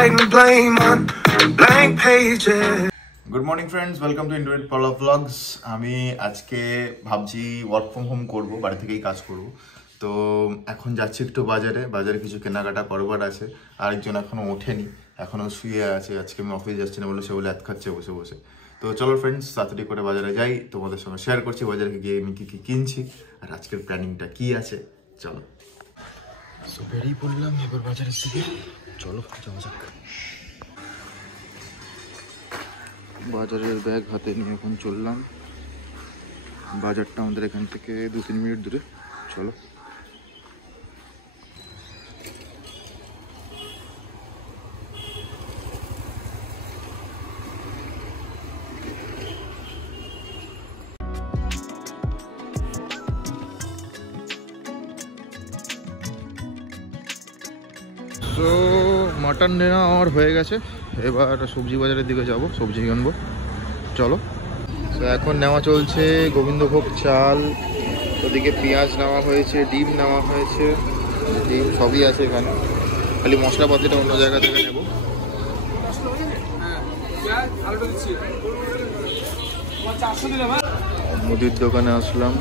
writing blame on blank pages. Good morning friends, welcome to internet পলা vlogs. আমি আজকে ভাবছি ওয়ার্ক ফ্রম হোম করবো, বাড়ি থেকেই কাজ করব। তো এখন যাচ্ছি একটু বাজারে কিছু কেনাকাটা করবার আছে। আরেকজন এখনও ওঠেনি, এখনও শুয়ে আছে। আজকে আমি অফিস যাচ্ছি না বলে সে বলে এত খাচ্ছে বসে বসে। তো চলো ফ্রেন্ডস, তাড়াতাড়ি করে বাজারে যাই, তোমাদের সঙ্গে শেয়ার করছি বাজারে গিয়ে আমি কী কী কিনছি আর আজকের প্ল্যানিংটা কী আছে। চলো, সো বেরিয়ে পড়লাম এবার বাজারের দিকে। চলো যাওয়া যাক। বাজারের ব্যাগ হাতে নিয়ে এখন চললাম। বাজারটা আমাদের এখান থেকে 2-3 মিনিট দূরে। চলো। তো মাটন নেওয়া আমার হয়ে গেছে, এবার সবজি বাজারের দিকে যাব, সবজি কিনবো। চলো। তো এখন নেওয়া চলছে গোবিন্দভোগ চাল, ওদিকে পেঁয়াজ নেওয়া হয়েছে, ডিম নেওয়া হয়েছে, ডিম সবই আছে এখানে, খালি মশলাপাতিটা অন্য জায়গা থেকে নেব। মুদির দোকানে আসলাম।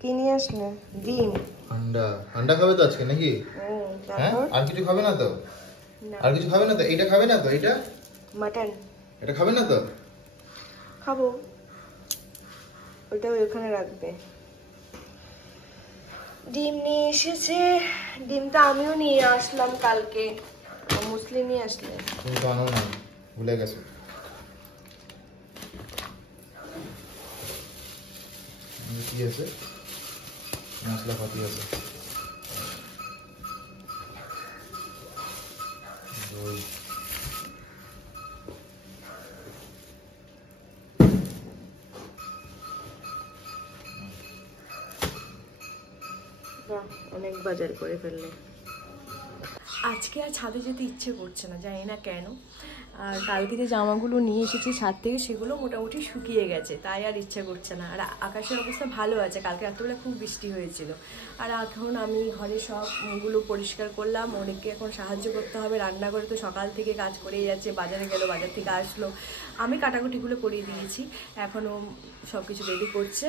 কি নিয়ে আসলে? ডিম। আন্ডা খাবে তো আজকে নাকি? হ্যাঁ, আর কিছু খাবে না তো? আর কিছু খাবে না তো? এইটা খাবে না তো? এইটা মাটন এটা খাবে না তো? খাবো, ওটা ওখানে রাখবে। ডিম নিয়ে এসেছে, ডিমটা আমিও নিয়ে আসলাম কালকে, মুসলিম নিয়ে আসলে। তুমি তো আনো না, ভুলে গেছো। কি আছে? মশলাপাতি আছে, দই। অনেক বাজার করে ফেললে। আজকে আর ছাদে যেতে ইচ্ছে করছে না, জানি না কেন। আর কালকে যে জামাগুলো নিয়ে এসেছি ছাদ থেকে, সেগুলো মোটামুটি শুকিয়ে গেছে, তাই আর ইচ্ছে করছে না। আর আকাশের অবস্থা ভালো আছে, কালকে রাত্রেবেলা খুব বৃষ্টি হয়েছিল। আর এখন আমি ঘরে সবগুলো পরিষ্কার করলাম, অনেককে এখন সাহায্য করতে হবে রান্না করে। তো সকাল থেকে কাজ করেই যাচ্ছে, বাজারে গেল, বাজার থেকে আসলো, আমি কাটাকুটিগুলো করিয়ে দিয়েছি, এখনও সব কিছু রেডি করছে।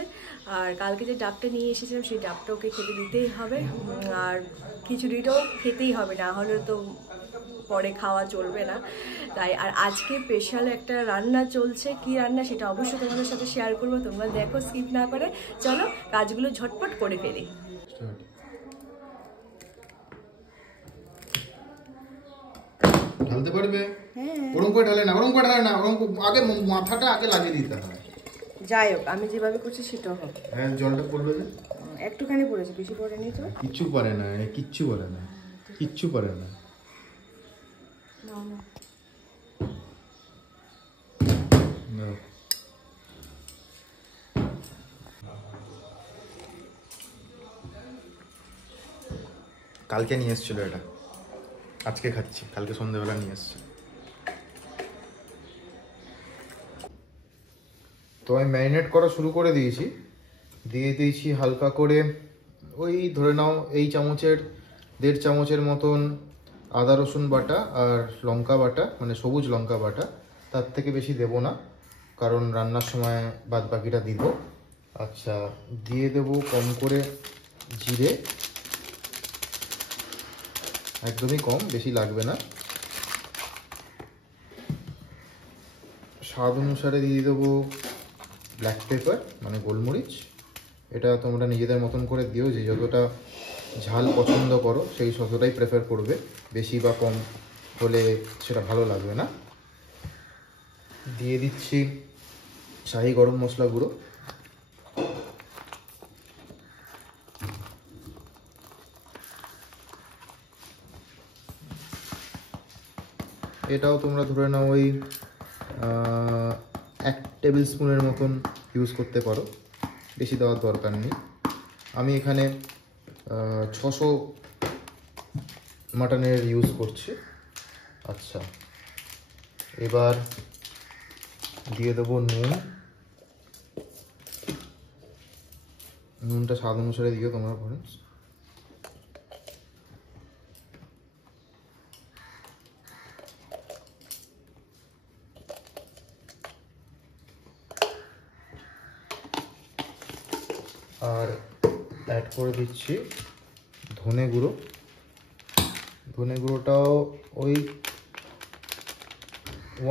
আর কালকে যে ডাবটা নিয়ে এসেছিলাম, সেই ডাবটা ওকে খেতে দিতেই হবে, আর খিচুড়িটাও খেতেই হবে, না হলে তো পরে খাওয়া চলবে না। তাই আর আজকে স্পেশাল একটা রান্না চলছে, কি রান্না সেটা অবশ্যই তোমাদের সাথে শেয়ার করবো, তোমরা দেখো স্কিপ না করে। চলো কাজগুলো ঝটপট করে ফেলি। ঢালতে পারবে? ওরকম করে ঢালে না, ওরকম করে ঢালে না, ওরকম আগে মাথাটা আগে লাগিয়ে দিতে হয়। যাই হোক, আমি যেভাবে করছি সেটাও হবে। হ্যাঁ, জলটা পড়বে যে একটুখানি পড়েছে, বেশি পড়েনি তো। কিচ্ছু পারে না, কিচ্ছু পারে না, কিচ্ছু পারে না। কালকে নিয়ে এসেছিল এটা, আজকে খাচ্ছি, কালকে সন্ধ্যেবেলা নিয়ে এসছে। তো আমি ম্যারিনেট করা শুরু করে দিয়েছি, দিয়ে দিয়েছি হালকা করে, ওই ধরে নাও এই চামচের 1.5 চামচের মতন আদা রসুন বাটা আর লঙ্কা বাটা, মানে সবুজ লঙ্কা বাটা। তার থেকে বেশি দেব না, কারণ রান্নার সময় বাদ বাকিটা দিব। আচ্ছা, দিয়ে দেব কম করে জিরে, একদমই কম, বেশি লাগবে না। স্বাদ অনুসারে দিয়ে দেবো ব্ল্যাক পেপার, মানে গোলমরিচ। এটা তোমরা নিজেদের মতন করে দিও, যে যতটা ঝাল পছন্দ করো সেই ততটাই প্রেফার করবে, বেশি বা কম হলে সেটা ভালো লাগবে না। দিয়ে দিচ্ছি শাহি গরম মশলা গুঁড়ো, এটাও তোমরা ধরে নাও ওই 1 টেবিল স্পুনের মতন ইউজ করতে পারো, বেশি দেওয়ার দরকার নেই। আমি এখানে 600 মাটনের ইউজ করছি। আচ্ছা, এবার দিয়ে দেবো নুন, নুনটা স্বাদ অনুসারে দিও তোমরা ফ্রেন্ডস। আর অ্যাড করে দিচ্ছি ধনে গুঁড়ো। ধনে গুঁড়োটাও ওই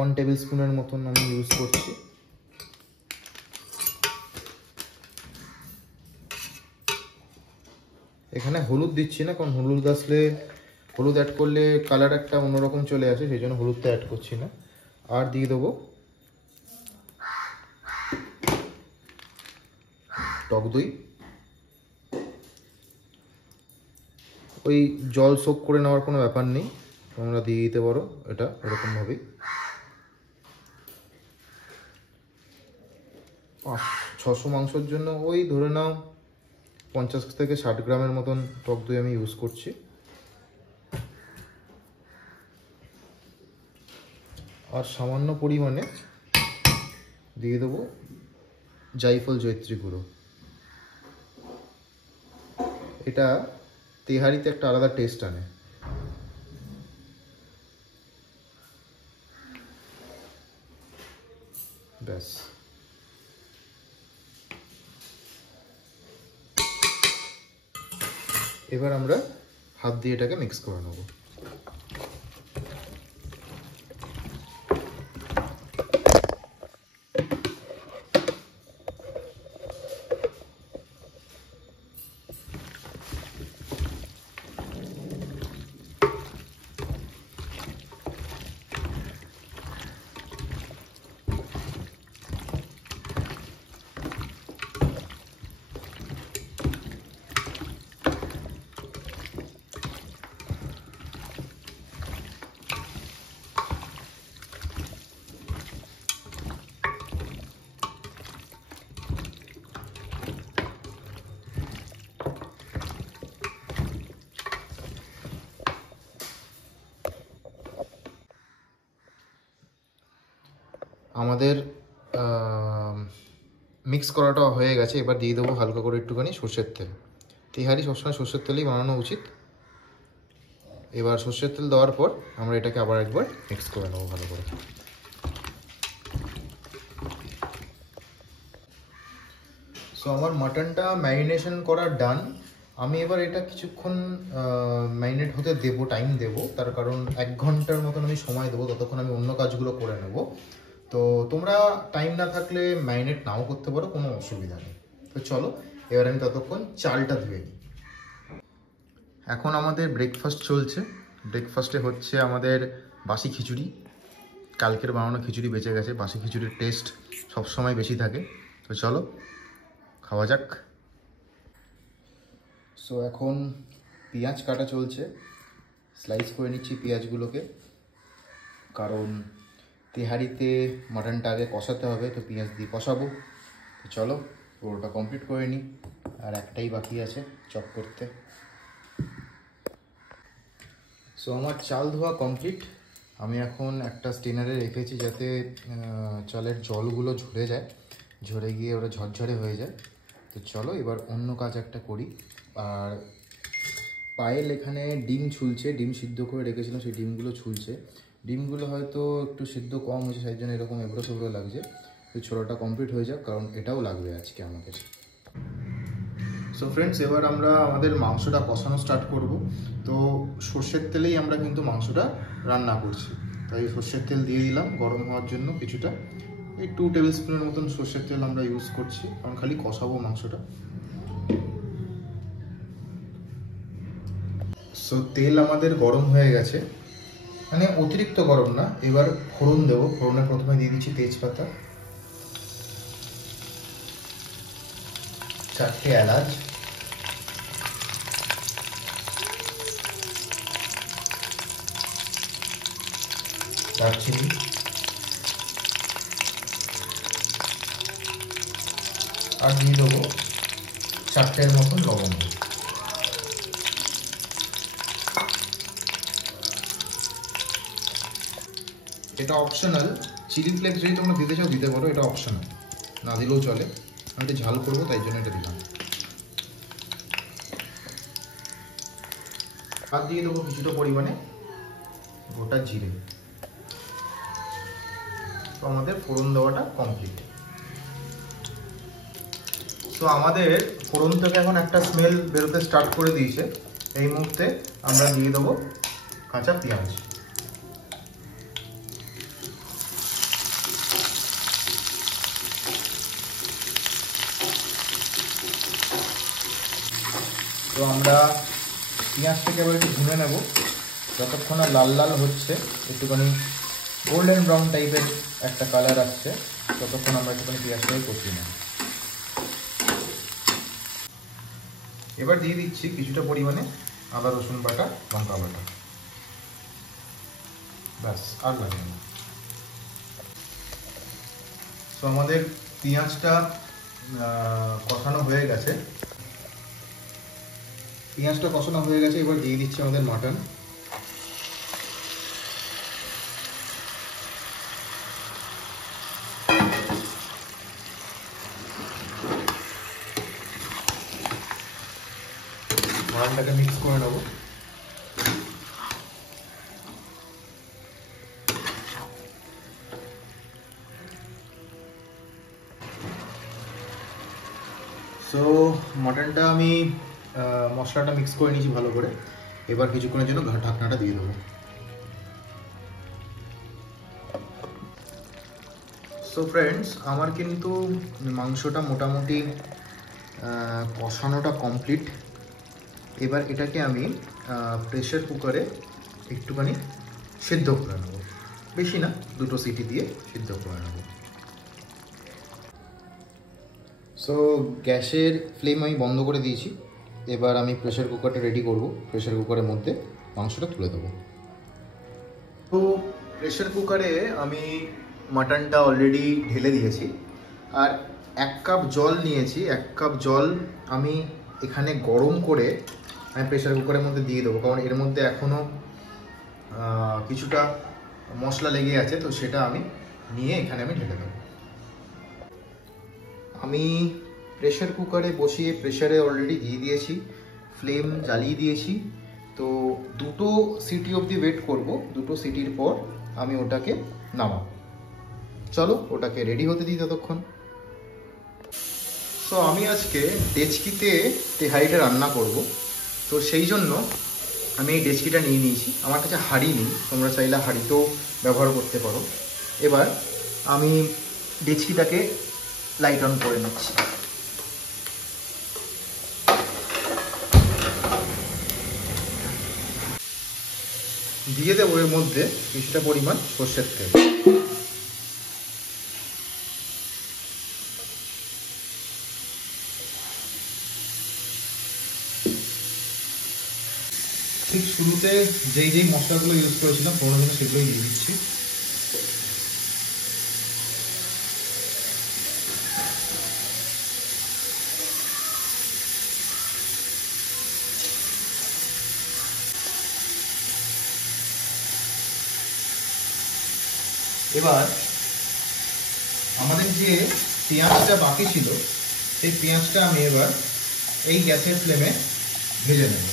1 টেবিল স্পুনের মতন আমি ইউজ করছি। এখানে হলুদ দিচ্ছি না, কারণ হলুদ অ্যাড করলে কালার একটা অন্যরকম চলে আসে, সেই জন্য হলুদটা অ্যাড করছি না। আর দিয়ে দেবো টক দই। ওই জল সোক করে নেওয়ার কোনো ব্যাপার নেই, তোমরা দিয়ে দিতে পারো এটা এরকমভাবেই। 600 মাংসের জন্য ওই ধরে নাও 50 থেকে 60 গ্রামের মতন টক দই আমি ইউজ করছি। আর সামান্য পরিমাণে দিয়ে দেবো জাইফল জয়িত্রী গুঁড়ো। এটা তেহারিতে একটা আলাদা টেস্ট আনে। ব্যাস, এবার আমরা হাত দিয়ে এটাকে মিক্স করে নেব। আমাদের মিক্স করাটা হয়ে গেছে। এবার দিয়ে দেবো হালকা করে একটুখানি সর্ষের তেল। তেহারি সবসময় সর্ষের তেলেই বানানো উচিত। এবার সর্ষের তেল দেওয়ার পর আমরা এটাকে আবার একবার মিক্স করে নেবো ভালো করে। সো আমার মাটনটা ম্যারিনেশন করা ডান। আমি এবার এটা কিছুক্ষণ ম্যারিনেট হতে দেবো, টাইম দেবো। তার কারণ 1 ঘন্টার মতন আমি সময় দেবো, ততক্ষণ আমি অন্য কাজগুলো করে নেব। তো তোমরা টাইম না থাকলে ম্যারিনেট নাও করতে পারো, কোনো অসুবিধা নেই। তো চলো এবার আমি ততক্ষণ চালটা ধুয়ে নিই। এখন আমাদের ব্রেকফাস্ট চলছে। ব্রেকফাস্টে হচ্ছে আমাদের বাসি খিচুড়ি। কালকের বানানো খিচুড়ি বেঁচে গেছে, বাসি খিচুড়ির টেস্ট সবসময় বেশি থাকে। তো চলো খাওয়া যাক। সো এখন পেঁয়াজ কাটা চলছে, স্লাইস করে নিচ্ছি পেঁয়াজগুলোকে, কারণ তেহারিতে মাটনটা আগে কষাতে হবে, তো পেঁয়াজ দিয়ে কষাবো। তো চলো পুরোটা কমপ্লিট করে নিই, আর একটাই বাকি আছে চপ করতে। সো আমার চাল ধোয়া কমপ্লিট। আমি এখন একটা স্টেনারে রেখেছি যাতে চালের জলগুলো ঝরে যায়, ঝরে গিয়ে ওরা ঝরঝরে হয়ে যায়। তো চলো এবার অন্য কাজ একটা করি। আর পায়েল এখানে ডিম ছুলছে, ডিম সিদ্ধ করে রেখেছিলাম, সেই ডিমগুলো ছুলছে। ডিমগুলো হয়তো একটু সিদ্ধ কম হয়েছে, সেই জন্য এরকম এবড়ো সেবড়ো লাগছে। তো ছোটোটা কমপ্লিট হয়ে যাক, কারণ এটাও লাগবে আজকে আমাদের। সো ফ্রেন্ডস, এবার আমরা আমাদের মাংসটা কষানো স্টার্ট করব। তো সর্ষের তেলেই আমরা কিন্তু মাংসটা রান্না করছি, তাই সর্ষের তেল দিয়ে দিলাম গরম হওয়ার জন্য কিছুটা। এই 2 টেবিল স্পুনের মতন সর্ষের তেল আমরা ইউজ করছি, কারণ খালি কষাবো মাংসটা। সো তেল আমাদের গরম হয়ে গেছে, মানে অতিরিক্ত গরম না। এবার ফোড়ন দেবো। ফোড়নে প্রথমে দিয়ে দিচ্ছি তেজপাতা, 4টে এলাচ, দারচিনি, আর দিয়ে দেবো 4টের মতন লবঙ্গ। এটা অপশনাল, চিলি ফ্লেক্স যদি তোমরা দিতে চাও দিতে পারো, এটা অপশনাল, না দিলেও চলে। আমি এটা ঝাল করবো তাই জন্য এটা দিলাম। আর দিয়ে দেবো কিছুটা পরিমাণে গোটা জিরে। তো আমাদের ফোড়ন দেওয়াটা কমপ্লিট। তো আমাদের ফোড়ন থেকে এখন একটা স্মেল বেরোতে স্টার্ট করে দিয়েছে। এই মুহূর্তে আমরা দিয়ে দেবো কাঁচা পেঁয়াজ। তো আমরা পেঁয়াজটাকে এবার একটু ভুনে নেব, যতক্ষণ না লাল লাল হচ্ছে, একটুখানি গোল্ডেন ব্রাউন টাইপের একটা কালার আসছে, ততক্ষণ আমরা একটুখানি পেঁয়াজটাকে কষিয়ে নেব। এবার দিয়ে দিচ্ছি কিছুটা পরিমাণে আদা রসুন বাটা, লঙ্কা বাটা, ব্যাস আর লাগবে না। তো আমাদের পেঁয়াজটা কষানো হয়ে গেছে, এবার দিয়ে দিচ্ছি আমাদের মাটন। মাটনটাকে মিক্স করে নেবো। সো মাটনটা আমি মশলাটা মিক্স করে নিয়েছি ভালো করে। এবার কিছুক্ষণের জন্য ঢাকনাটা দিয়ে দেবো। সো ফ্রেন্ডস, আমার কিন্তু মাংসটা মোটামুটি কষানোটা কমপ্লিট। এবার এটাকে আমি প্রেসার কুকারে একটুখানি সিদ্ধ করে নেব, বেশি না, 2টো সিটি দিয়ে সিদ্ধ করে নেব। সো গ্যাসের ফ্লেম আমি বন্ধ করে দিয়েছি। এবার আমি প্রেসার কুকারটা রেডি করব। প্রেসার কুকারের মধ্যে মাংসটা তুলে দেবো। তো প্রেসার কুকারে আমি মাটনটা অলরেডি ঢেলে দিয়েছি, আর 1 কাপ জল নিয়েছি। 1 কাপ জল আমি এখানে গরম করে আমি প্রেসার কুকারের মধ্যে দিয়ে দেবো, কারণ এর মধ্যে এখনও কিছুটা মশলা লেগে আছে, তো সেটা আমি নিয়ে এখানে আমি ঢেলে দেবো। আমি প্রেসার কুকারে বসিয়ে প্রেসারে অলরেডি দিয়ে দিয়েছি, ফ্লেম জ্বালিয়ে দিয়েছি। তো 2টো সিটি অবধি ওয়েট করব। 2টো সিটির পর আমি ওটাকে নামাবো। চলো ওটাকে রেডি হতে দিই ততক্ষণ। সো আমি আজকে ডেচকিতে তেহারিটা রান্না করব, তো সেই জন্য আমি এই ডেচকিটা নিয়ে নিয়েছি। আমার কাছে হাঁড়ি নেই, তোমরা চাইলে হাঁড়িতেও ব্যবহার করতে পারো। এবার আমি ডেচকিটাকে লাইট অন করে নিচ্ছি। দিয়ে দেবো এর মধ্যে কিছুটা পরিমাণ সর্ষের তেল। ঠিক শুরুতে যেই মশলাগুলো ইউজ করেছিলাম ফোড়নের জন্য সেগুলোই দিয়ে দিচ্ছি। এবার আমাদের যে পেঁয়াজটা বাকি ছিল, সেই পেঁয়াজটা আমি এবার এই গ্যাসের ফ্লেমে ভেজে নেব।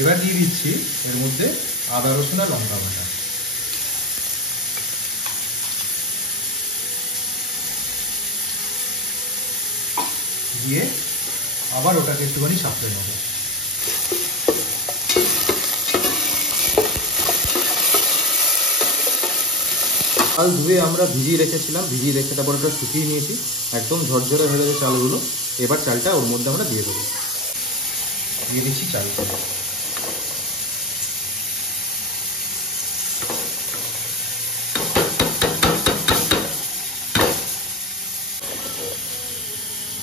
এবার দিয়ে দিচ্ছি এর মধ্যে আদা রসুন আর লঙ্কা বাটা। দিয়ে আবার ওটাকে একটুখানি সাঁতলে নেব। চাল ধুয়ে আমরা ভিজিয়ে রেখেছিলাম, ভিজিয়ে রেখে তারপর ওটা শুকিয়ে নিয়েছি, একদম ঝরঝরে হয়ে গেছে চালগুলো। এবার চালটা ওর মধ্যে আমরা দিয়ে দেবো। দিয়ে দিচ্ছি চালটা।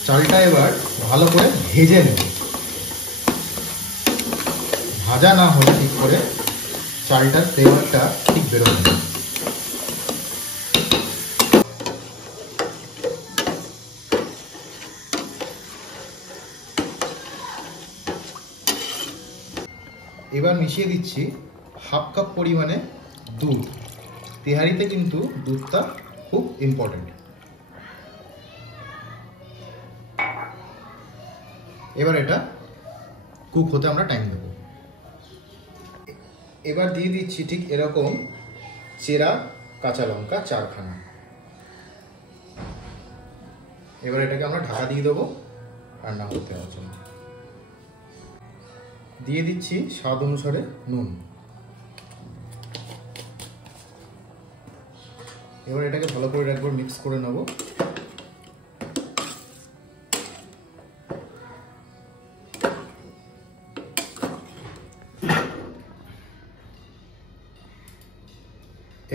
চালটা এবার ভালো করে ভেজে নেব। ভাজা না হলে ঠিক করে চালটার ফ্লেভারটা ঠিক বেরোবে না। এবার মিশিয়ে দিচ্ছি হাফ কাপ পরিমাণে দুধ। তেহারিতে কিন্তু দুধটা খুব ইম্পর্টেন্ট। এবার এটা কুক হতে আমরা টাইম দেব। এবার দিয়ে দিচ্ছি ঠিক এরকম চেরা কাঁচা লঙ্কা 4খানা। এবার এটাকে আমরা ঢাকা দিয়ে দেবো রান্না করতে হওয়ার জন্য। দিয়ে দিচ্ছি স্বাদ অনুসারে নুন। এবার এটাকে ভালো করে একবার মিক্স করে নেব।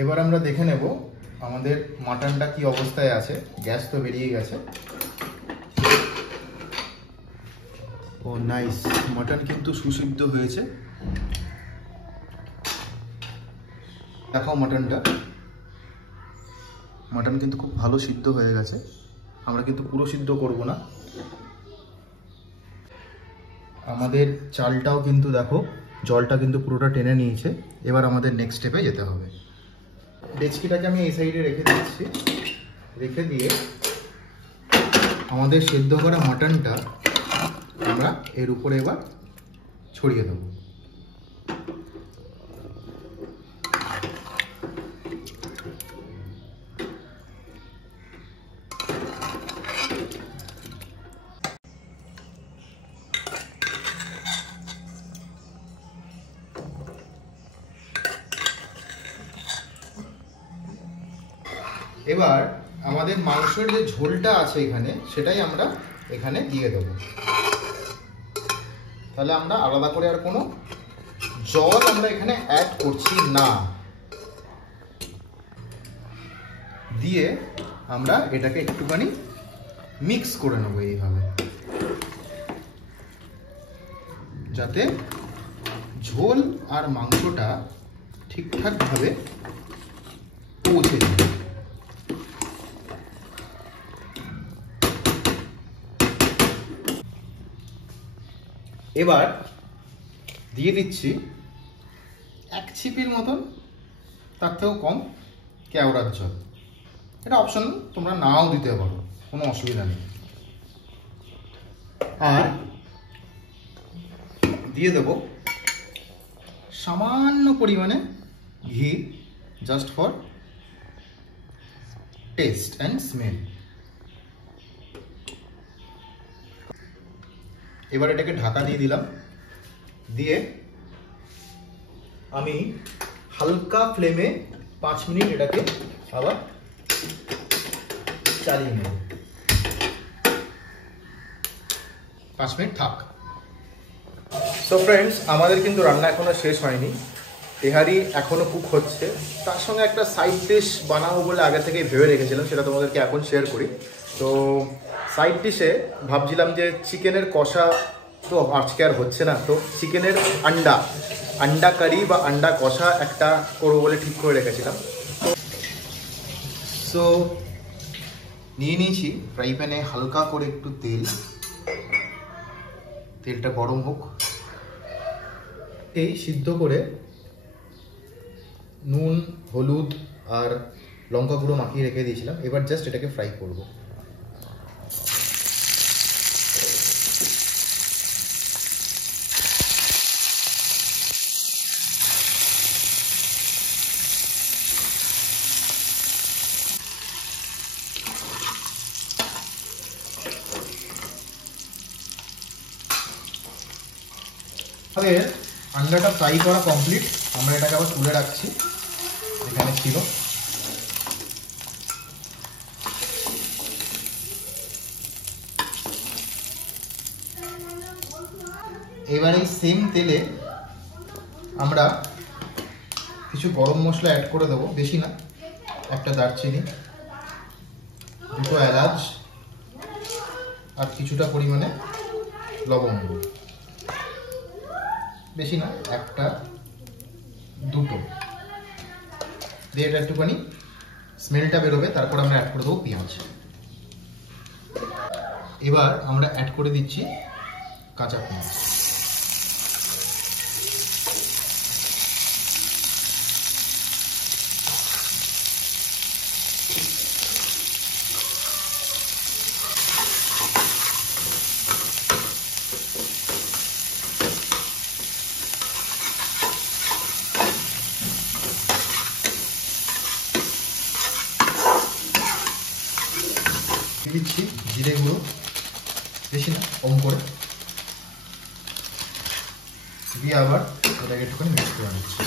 এবার আমরা দেখে নেব আমাদের মাটনটা কি অবস্থায় আছে। গ্যাস তো বেরিয়ে গেছে। ও নাইস, মাটন কিন্তু সুসিদ্ধ হয়েছে। দেখাও মাটনটা। মাটন কিন্তু খুব ভালো সিদ্ধ হয়ে গেছে। আমরা কিন্তু পুরো সিদ্ধ করব না। আমাদের চালটাও কিন্তু দেখো জলটা কিন্তু পুরোটা টেনে নিয়েছে। এবার আমাদের নেক্সট স্টেপে যেতে হবে। ডেচকিটাকে আমি এই সাইডে রেখে দিচ্ছি। রেখে দিয়ে আমাদের সেদ্ধ করা মাটনটা আমরা এর উপরে এবার ছড়িয়ে দেবো। এবার আমাদের মাংসের যে ঝোলটা আছে এখানে, সেটাই আমরা এখানে দিয়ে দেবো। তাহলে আমরা আলাদা করে আর কোনো জল আমরা এখানে অ্যাড করছি না। দিয়ে আমরা এটাকে একটুখানি মিক্স করে নেবো এইভাবে, যাতে ঝোল আর মাংসটা ঠিকঠাকভাবে পৌঁছে যায়। এবার দিয়ে দিচ্ছি 1 ছিপির মতন, তার থেকেও কম, কেওড়ার জল। এটা অপশনাল, তোমরা নাও দিতে পারো, কোনো অসুবিধা নেই। আর দিয়ে দেব সামান্য পরিমাণে ঘি, just for test and smell. এবার এটাকে ঢাকা দিয়ে দিলাম। দিয়ে আমি হালকা ফ্লেমে 5 মিনিট এটাকে আবার চালিয়ে নেব। 5 মিনিট থাক। সো ফ্রেন্ডস, আমাদের কিন্তু রান্না এখনো শেষ হয়নি। তেহারি এখনো কুক হচ্ছে। তার সঙ্গে একটা সাইড ডিশ বানাবো বলে আগে থেকেই ভেবে রেখেছিলাম, সেটা তোমাদেরকে এখন শেয়ার করি। তো সাইড ডিশে ভাবছিলাম যে চিকেনের কষা তো আজকে আর হচ্ছে না, তো চিকেনের আন্ডা কারি বা আন্ডা কষা একটা করবো বলে ঠিক করে রেখেছিলাম। সো নিয়ে নিয়েছি ফ্রাই প্যানে হালকা করে একটু তেল। তেলটা গরম হোক। এই সিদ্ধ করে নুন, হলুদ আর লঙ্কা গুঁড়ো মাখিয়ে রেখে দিয়েছিলাম। এবার জাস্ট এটাকে ফ্রাই করব। আমাদের আন্ডাটা ফ্রাই করা কমপ্লিট। আমরা এটাকে আবার তুলে রাখছি, এখানে ছিল। এবার এই সেম তেলে আমরা কিছু গরম মশলা অ্যাড করে দেবো, বেশি না, একটা দারচিনি, 2টো এলাচ আর কিছুটা পরিমাণে লবঙ্গ। বেশি না, 1টা 2টো দিয়ে এটা একটুখানি স্মেলটা বেরোবে। তারপর আমরা অ্যাড করে দেবো পেঁয়াজ। এবার আমরা অ্যাড করে দিচ্ছি কাঁচা পেঁয়াজ। দিচ্ছি জিরে গুঁড়ো, বেশি না, কম করে দিয়ে আবার ওটাকে একটুখানি মিক্স করে নিচ্ছি।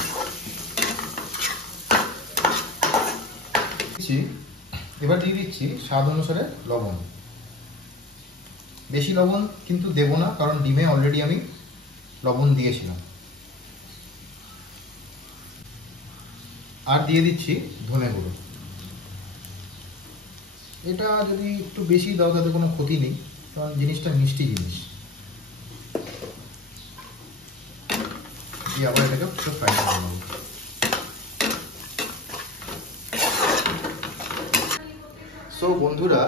এবার দিয়ে দিচ্ছি স্বাদ অনুসারে লবণ। বেশি লবণ কিন্তু দেব না, কারণ ডিমে অলরেডি আমি লবণ দিয়েছিলাম। আর দিয়ে দিচ্ছি ধনে গুঁড়ো। এটা যদি একটু বেশি দাও তাতে কোনো ক্ষতি নেই, কারণ জিনিসটা মিষ্টি জিনিস। দিয়ে আবার এটাকে একটু ফ্রাই করে নেব। সো বন্ধুরা,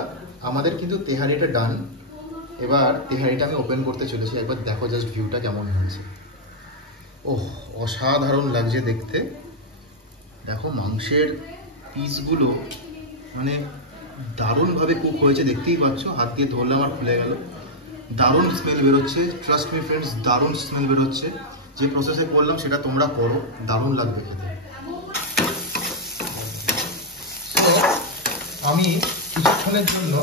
আমাদের কিন্তু তেহারিটা ডান। এবার তেহারিটা আমি ওপেন করতে চলেছি। একবার দেখো জাস্ট ভিউটা কেমন হয়েছে। ওহ, অসাধারণ লাগছে দেখতে। দেখো মাংসের পিসগুলো মানে দারুণভাবে কুক হয়েছে, দেখতেই পাচ্ছ। হাত দিয়ে ধরলে আমার খুলে গেল। দারুণ স্মেল বেরোচ্ছে, ট্রাস্ট মি ফ্রেন্ডস, দারুণ স্মেল বেরোচ্ছে। যে প্রসেসে করলাম সেটা তোমরা করো, দারুণ লাগবে খেতে। তো আমি কিছুক্ষণের জন্য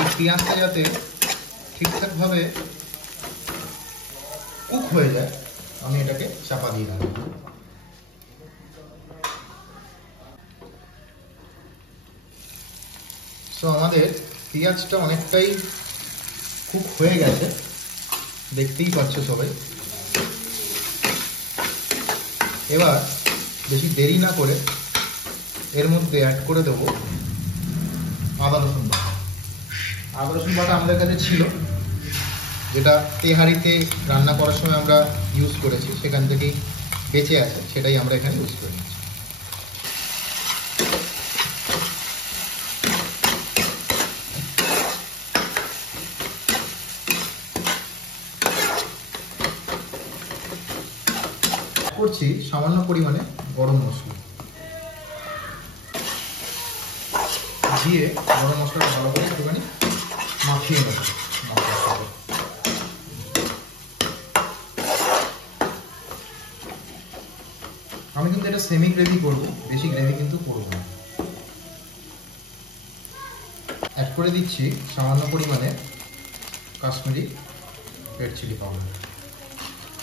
এই পেঁয়াজটা যাতে ঠিকঠাকভাবে কুক হয়ে যায়, আমি এটাকে চাপা দিয়ে দিলাম। তো আমাদের পেঁয়াজটা অনেকটাই কুক হয়ে গেছে, দেখতেই পাচ্ছ সবাই। এবার বেশি দেরি না করে এর মধ্যে অ্যাড করে দেবো আদা রসুন বাটা। আদা রসুন বাটা আমাদের কাছে ছিল, যেটা তেহারিতে রান্না করার সময় আমরা ইউজ করেছি, সেখান থেকেই বেঁচে আছে, সেটাই আমরা এখানে ইউজ করে নিচ্ছি। করছি সামান্য পরিমাণে গরম মশলা দিয়ে গরম মশলাটা ভালো করে একটুখানি মাখিয়ে নেব। আমি কিন্তু এটা সেমি গ্রেভি করবো, বেশি গ্রেভি কিন্তু করবো না। অ্যাড করে দিচ্ছি সামান্য পরিমাণে কাশ্মীরি রেড চিলি পাউডার,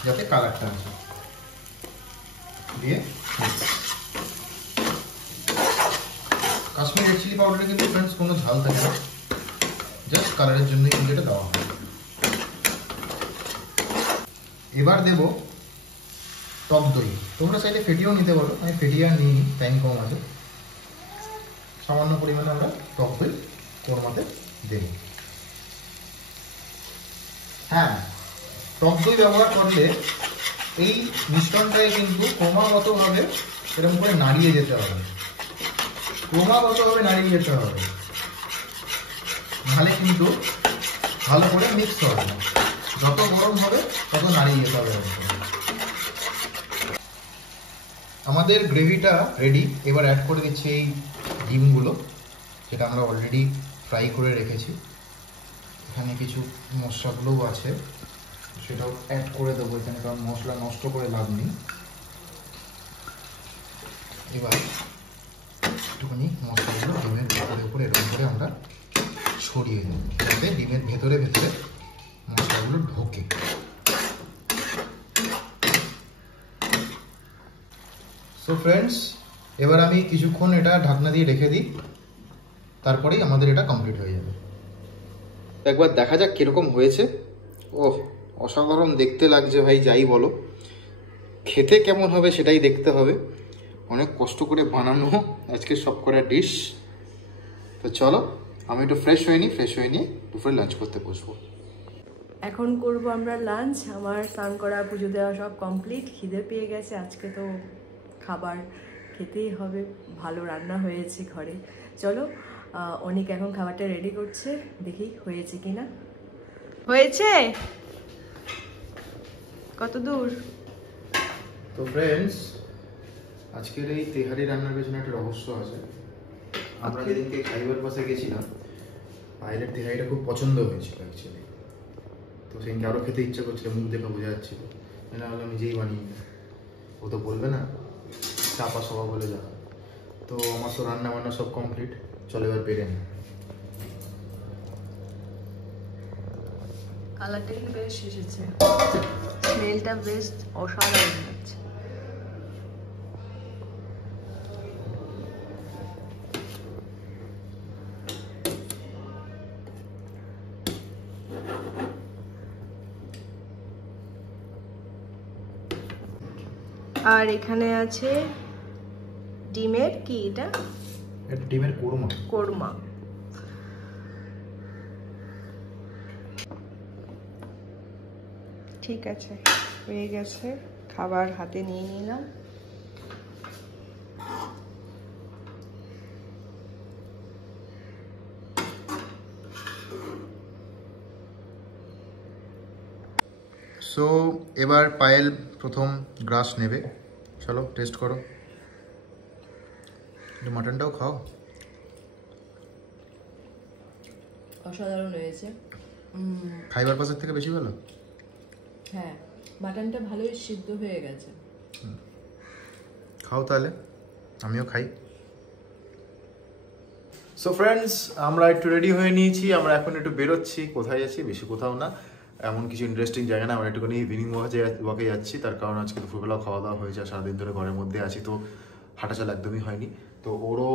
যাতে কালারটা আসে। দিয়ে কাশ্মীরি রেড চিলি পাউডারে কিন্তু ফ্রেন্ডস কোনো ঝাল থাকে না, জাস্ট কালারের জন্যই কিন্তু এটা দেওয়া হয়। এবার দেব টক দই। তোমরা চাইলে ফেটিয়েও নিতে পারো, আমি ফেটিয়ে আর নিই, টাইম কম আছে। সামান্য পরিমাণে আমরা টক দই তোর মধ্যে দেব। হ্যাঁ, টক দই ব্যবহার করলে এই মিশ্রণটাকে কিন্তু ক্রমাগতভাবে এরকম করে নাড়িয়ে যেতে হবে, ক্রমাগতভাবে নাড়িয়ে যেতে হবে, নাহলে কিন্তু ভালো করে মিক্স হবে না। যত গরম হবে তত নাড়িয়ে যেতে হবে। আমাদের গ্রেভিটা রেডি। এবার অ্যাড করে দিচ্ছি এই ডিমগুলো, যেটা আমরা অলরেডি ফ্রাই করে রেখেছি। এখানে কিছু মশলাগুলোও আছে, সেটাও অ্যাড করে দেবো এখানে, কারণ মশলা নষ্ট করে লাভ নেই। এবার একটুখানি মশলাগুলো ডিমের ভেতরে উপরে এরকম করে আমরা ছড়িয়ে দিই, যাতে ডিমের ভেতরে ভেতরে মশলাগুলো ঢোকে। সো ফ্রেন্ডস, এবার আমি কিছুক্ষণ এটা ঢাকনা দিয়ে রেখে দিই, তারপরেই আমাদের এটা কমপ্লিট হয়ে যাবে। একবার দেখা যাক কিরকম হয়েছে। ওহ, অসাধারণ দেখতে লাগছে ভাই, যাই বলো। খেতে কেমন হবে সেটাই দেখতে হবে। অনেক কষ্ট করে বানানো আজকে সব করা ডিশ। তো চলো আমি একটু ফ্রেশ হয়ে নিয়ে দুপুরে লাঞ্চ করতে বসবো। এখন করব আমরা লাঞ্চ। আমার স্নান করা, পুজো দেওয়া সব কমপ্লিট। খিদে পেয়ে গেছে, আজকে তো খাবার খেতেই হবে, ভালো রান্না হয়েছে ঘরে। চলো, অনেক এখন খাবারটা রেডি করছে, দেখি হয়েছে কিনা। হয়েছে কত দূর? তো ফ্রেন্ডস, আজকের এই তেহারি রান্নার পেছনে একটা রহস্য আছে। আমরা যেদিনকে খাইবার পাশে গেছিলাম, পায়েলের তেহারিটা খুব পছন্দ হয়েছিল অ্যাকচুয়ালি। তো সেদিনকে আরও খেতে ইচ্ছা করছিল, মুখ দেখে বোঝা যাচ্ছিল। না হলে নিজেই বানিয়ে নিই, ও তো বলবে না, চাপা সবা বলে যাওয়া। তো আমার তো রান্না বান্না সব কমপ্লিট, চলো এবার পেরে নিই। কালারটা কিন্তু বেশ এসেছে, স্মেলটা বেশ অসাধারণ হচ্ছে। আর এখানে আছে ডিমের কি এটা, ডিমের কোরমা। কোরমা। ঠিক আছে, হয়ে গেছে, খাবার হাতে নিয়ে নিলাম। সো এবার পায়েল প্রথম গ্রাস নেবে, চলো টেস্ট করো। মাটনটাও খাও। অসাধারণ হয়েছে। ফাইবার পাসের থেকে বেশি ভালো। হ্যাঁ, মাটনটা ভালোই সিদ্ধ হয়ে গেছে। খাও তাহলে, আমিও খাই। সো ফ্রেন্ডস, আমরা একটু রেডি হয়ে নিয়েছি, আমরা এখন একটু বেরোচ্ছি। কোথায় যাচ্ছি? বেশি কোথাও না, এমন কিছু ইন্টারেস্টিং জায়গা না, আমরা একটুখানি ইভিনিং ওয়াকে যাচ্ছি। তার কারণ আজকে দুপুরবেলা খাওয়া দাওয়া হয়েছে, সারাদিন ধরে ঘরের মধ্যে আছি, তো হাঁটাচলা একদমই হয়নি। তো ওরও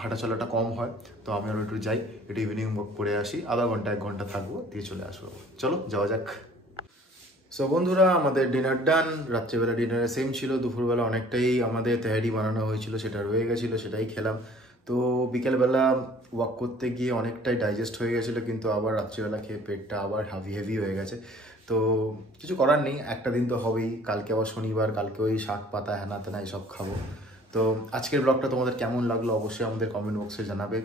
হাঁটাচলাটা কম হয়, তো আমি আরও একটু যাই, একটু ইভিনিং ওয়াক করে আসি, আধা ঘন্টা 1 ঘন্টা থাকবো, দিয়ে চলে আসবো। চলো যাওয়া যাক। সো বন্ধুরা, আমাদের ডিনার ডান। রাত্রিবেলা ডিনারে সেম ছিল, দুপুরবেলা অনেকটাই আমাদের তেহারি বানানো হয়েছিল, সেটা রয়ে গেছিলো, সেটাই খেলাম। তো বিকেলবেলা ওয়াক করতে গিয়ে অনেকটাই ডাইজেস্ট হয়ে গেছিলো, কিন্তু আবার রাত্রিবেলা খেয়ে পেটটা আবার হেভি হয়ে গেছে। তো কিছু করার নেই, একটা দিন তো হবেই, কালকে আবার শনিবার, কালকে ওই শাক পাতা হ্যানা তেনা এসব খাবো। তো আজকের ব্লগটা তোমাদের কেমন লাগলো অবশ্যই আমাদের কমেন্ট বক্সে জানাবে।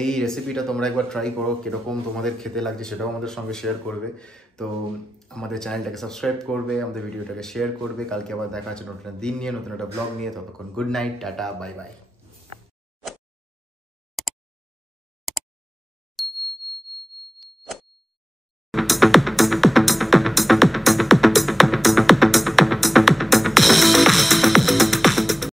এই রেসিপিটা তোমরা একবার ট্রাই করো, কীরকম তোমাদের খেতে লাগছে সেটাও আমাদের সঙ্গে শেয়ার করবে। তো আমাদের চ্যানেলটাকে সাবস্ক্রাইব করবে, আমাদের ভিডিওটাকে শেয়ার করবে। কালকে আবার দেখা হচ্ছে নতুন দিন নিয়ে, নতুন একটা ব্লগ নিয়ে। ততক্ষণ good night, tata, bye bye.